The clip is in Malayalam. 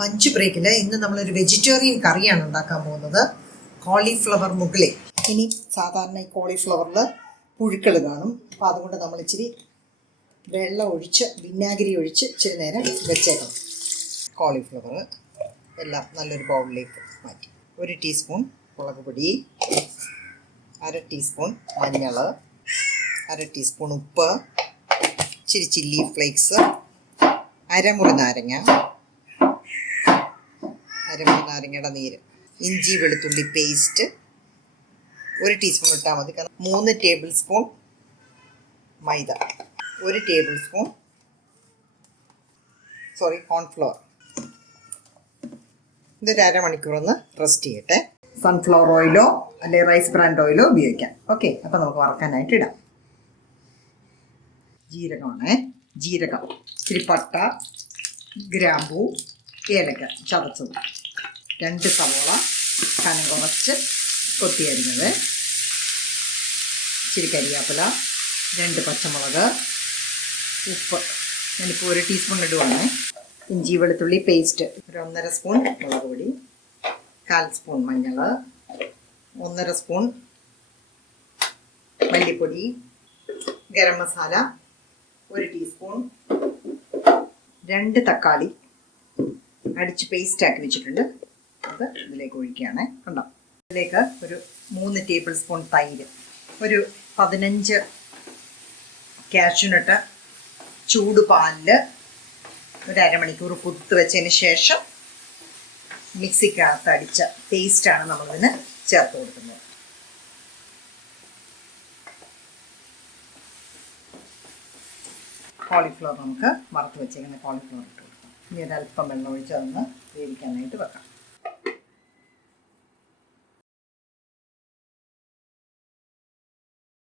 ലഞ്ച് ബ്രേക്കിൽ ഇന്ന് നമ്മളൊരു വെജിറ്റേറിയൻ കറിയാണ് ഉണ്ടാക്കാൻ പോകുന്നത്. കോളിഫ്ലവർ മുഗളി. ഇനി സാധാരണ ഈ കോളിഫ്ലവറിൽ പുഴുക്കൾ കാണും, അപ്പോൾ അതുകൊണ്ട് നമ്മൾ ഇച്ചിരി വെള്ളം ഒഴിച്ച് വിനാഗിരി ഒഴിച്ച് ഇച്ചിരി നേരം വെച്ചേക്കണം. കോളിഫ്ലവർ എല്ലാം നല്ലൊരു ബൗളിലേക്ക് മാറ്റി. 1 ടീസ്പൂൺ മുളക് പൊടി, 1/2 ടീസ്പൂൺ മഞ്ഞൾ, 1/2 ടീസ്പൂൺ ഉപ്പ്, ഇച്ചിരി ചില്ലി ഫ്ലേക്സ്, അരമുറി നാരങ്ങ, നാരങ്ങയുടെ നീര്, ഇഞ്ചി വെളുത്തുള്ളി പേസ്റ്റ് 1 ടീസ്പൂൺ ഇട്ടാൽ മതി. കാരണം 3 ടേബിൾ സ്പൂൺ മൈദ, 1 ടേബിൾ സ്പൂൺ കോൺഫ്ലവർ. ഇതൊരു അരമണിക്കൂറൊന്ന് റെസ്റ്റ് ചെയ്യട്ടെ. സൺഫ്ലവർ ഓയിലോ അല്ലെങ്കിൽ റൈസ് ബ്രാൻഡ് ഓയിലോ ഉപയോഗിക്കാം. ഓക്കെ, അപ്പോൾ നമുക്ക് വറക്കാനായിട്ട് ഇടാം. ജീരകം, ഇച്ചിരി പട്ട, ഗ്രാമ്പൂ, ഏലക്ക ചതച്ചത്, 2 സവോള കനം കുറച്ച് കൊത്തിയരിഞ്ഞത്, ഇച്ചിരി കരിയാപ്പില, 2 പച്ചമുളക്, ഉപ്പ്, ഞാനിപ്പോൾ 1 ടീസ്പൂൺ ഇടുവാണ്. ഇഞ്ചി വെളുത്തുള്ളി പേസ്റ്റ് 1.5 സ്പൂൺ മുളക് പൊടി, 1/4 സ്പൂൺ മഞ്ഞൾ, 1.5 സ്പൂൺ മല്ലിപ്പൊടി, ഗരം മസാല 1 ടീസ്പൂൺ, 2 തക്കാളി അടിച്ച് പേസ്റ്റ് ആക്കി വെച്ചിട്ടുണ്ട്. അത് ഇതിലേക്ക് ഒഴിക്കുകയാണ്. കണ്ടോ, ഇതിലേക്ക് ഒരു 3 ടേബിൾ സ്പൂൺ തൈര്, ഒരു 15 കാഷ്യൂനട്ട് ചൂട് പാലിൽ ഒരു അരമണിക്കൂർ കുതിർത്ത് വെച്ചതിന് ശേഷം മിക്സിക്കകത്ത് അടിച്ച പേസ്റ്റാണ് നമ്മളിതിന് ചേർത്ത് കൊടുക്കുന്നത്. കോളിഫ്ലവർ നമുക്ക് വറുത്ത് വെച്ചേക്കുന്ന കോളിഫ്ലവർ ഇട്ട് കൊടുക്കാം. ഇനി ഒരല്പം വെള്ളം ഒഴിച്ച് അതൊന്ന് വേവിക്കാനായിട്ട് വെക്കാം.